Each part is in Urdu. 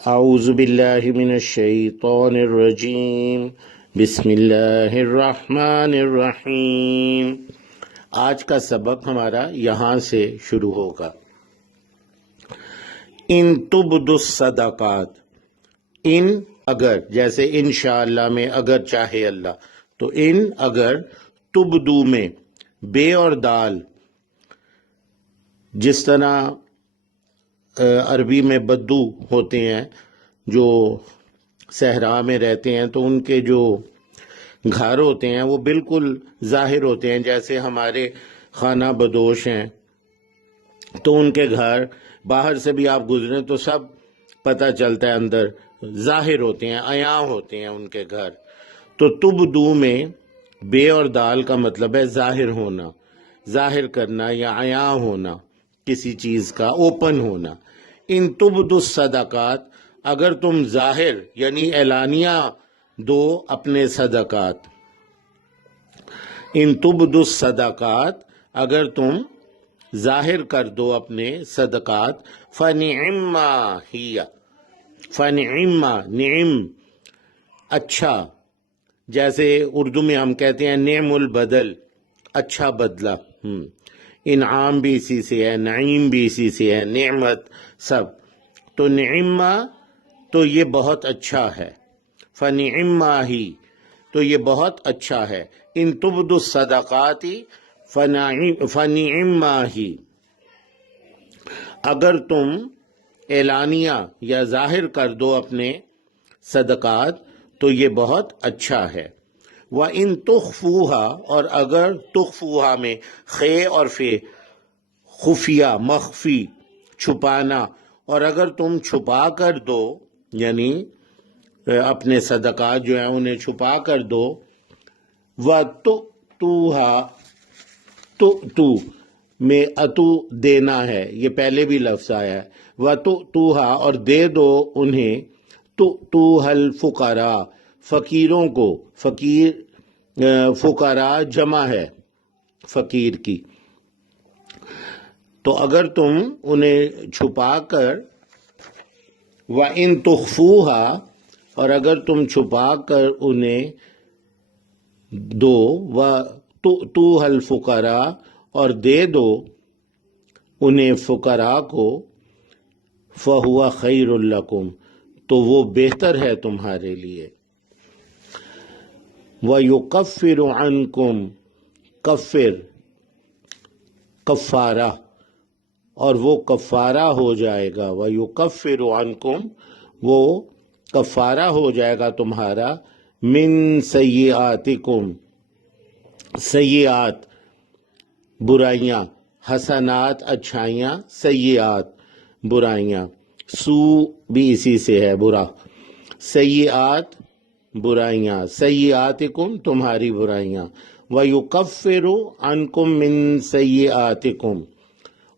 اعوذ باللہ من الشیطان الرجیم بسم اللہ الرحمن الرحیم۔ آج کا سبق ہمارا یہاں سے شروع ہوگا۔ ان تبدوا الصدقات، ان اگر، جیسے انشاءاللہ میں اگر چاہے اللہ، تو ان اگر، تبدو میں بے اور دال، جس طرح عربی میں بدو ہوتے ہیں جو صحرا میں رہتے ہیں، تو ان کے جو گھر ہوتے ہیں وہ بالکل ظاہر ہوتے ہیں، جیسے ہمارے خانہ بدوش ہیں تو ان کے گھر باہر سے بھی آپ گزریں تو سب پتہ چلتا ہے، اندر ظاہر ہوتے ہیں، عیاں ہوتے ہیں ان کے گھر۔ تو تبدو میں بے اور دال کا مطلب ہے ظاہر ہونا، ظاہر کرنا یا عیاں ہونا، کسی چیز کا اوپن ہونا۔ ان تبدوا الصدقات، اگر تم ظاہر یعنی اعلانیہ دو اپنے صدقات۔ ان تبدوا الصدقات، اگر تم ظاہر کر دو اپنے صدقات، فنعما ہی، فنعما، نعم اچھا، جیسے اردو میں ہم کہتے ہیں نعم البدل، اچھا بدلہ۔ انعام بھی اسی سے ہے، نعیم بھی اسی سے ہے، نعمت سب۔ تو نعمہ تو یہ بہت اچھا ہے، فنعما ہی تو یہ بہت اچھا ہے، ان تبدوا الصدقات فنعما ہی، اگر تم اعلانیہ یا ظاہر کر دو اپنے صدقات تو یہ بہت اچھا ہے۔ وَإِن تُخْفُوهَا، اور اگر تخفوہا میں خے اور فے، خفیہ، مخفی، چھپانا، اور اگر تم چھپا کر دو، یعنی اپنے صدقات جو ہیں انہیں چھپا کر دو، وَتُؤْتُوهَا، تُؤْتُو میں اتو دینا ہے، یہ پہلے بھی لفظ آیا ہے، وَتُؤْتُوهَا اور دے دو انہیں، تُؤْتُوهَا الْفُقَرَاء فقیروں کو، فقیر فقراء جمع ہے فقیر کی۔ تو اگر تم انہیں چھپا کر، وَإِن تُخْفُوهَا اور اگر تم چھپا کر انہیں دو، وَتُؤْتُوهَا الْفُقَرَاء اور دے دو انہیں فقراء کو، فَهُوَ خَيْرٌ لَكُمْ تو وہ بہتر ہے تمہارے لیے۔ وَيُكَفِّرُ عَنْكُمْ، کفر کفارہ، اور وہ کفارہ ہو جائے گا، وَيُكَفِّرُ عَنْكُمْ وہ کفارہ ہو جائے گا تمہارا، من سیئاتکم سیئات برائیاں، حسنات اچھائیاں، سیئات برائیاں، سو بھی اسی سے ہے برا، سیئات برائیاں، سیئاتکم تمہاری برائیاں، وَيُكَفِّرُ عَنْكُمْ مِن سیئاتکم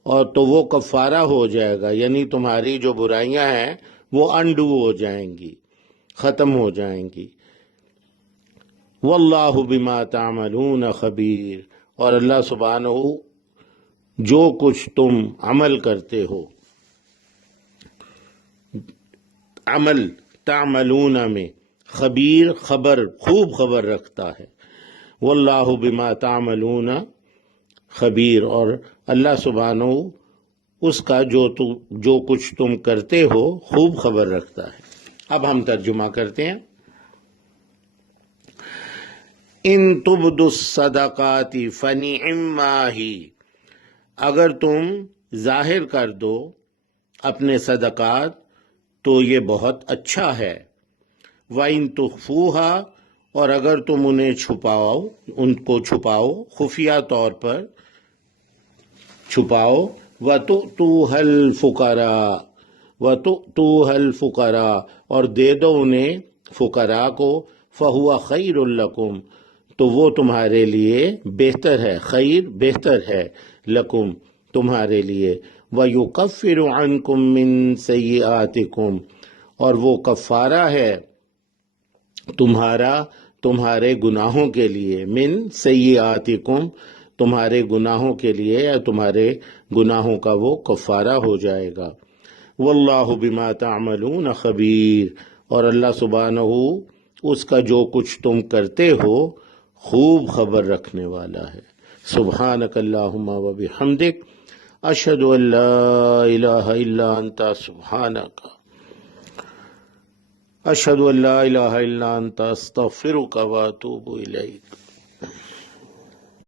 اور تو وہ کفارہ ہو جائے گا، یعنی تمہاری جو برائیاں ہیں وہ انڈو ہو جائیں گی، ختم ہو جائیں گی۔ واللہ بما تعملون خبیر، اور اللہ سبحانہ جو کچھ تم عمل کرتے ہو، عمل تعملون میں خبیر خبر، خوب خبر رکھتا ہے، واللہ بما تعملون خبیر، اور اللہ سبحانہ اس کا جو کچھ تم کرتے ہو خوب خبر رکھتا ہے۔ اب ہم ترجمہ کرتے ہیں۔ ان تبدوا الصدقات فنعما ہی، اگر تم ظاہر کر دو اپنے صدقات تو یہ بہت اچھا ہے۔ وَإِن تُخْفُوهَا اور اگر تم انہیں چھپاؤ، ان کو چھپاؤ، خفیہ طور پر چھپاؤ، وَتُؤْتُوهَا الْفُقَرَاءَ وَتُؤْتُوهَا الْفُقَرَاءَ اور دے دو انہیں فقراء کو، فَهُوَ خَيْرٌ لَكُمْ تو وہ تمہارے لیے بہتر ہے، خیر بہتر ہے، لکم تمہارے لیے، وَيُكَفِّرُ عَنْكُمْ مِن سَيِّئَاتِكُمْ اور وہ کفارہ ہے تمہارا تمہارے گناہوں کے لیے، من سیئاتکم تمہارے گناہوں کے لیے، یا تمہارے گناہوں کا وہ کفارہ ہو جائے گا۔ واللہ بما تعملون خبیر، اور اللہ سبحانہ اس کا جو کچھ تم کرتے ہو خوب خبر رکھنے والا ہے۔ سبحانک اللہم و بحمدک، اشہد ان لا الہ الا انت، سبحانک، اشہد ان لا الہ الا انت، استغفرک و اتوب الیک۔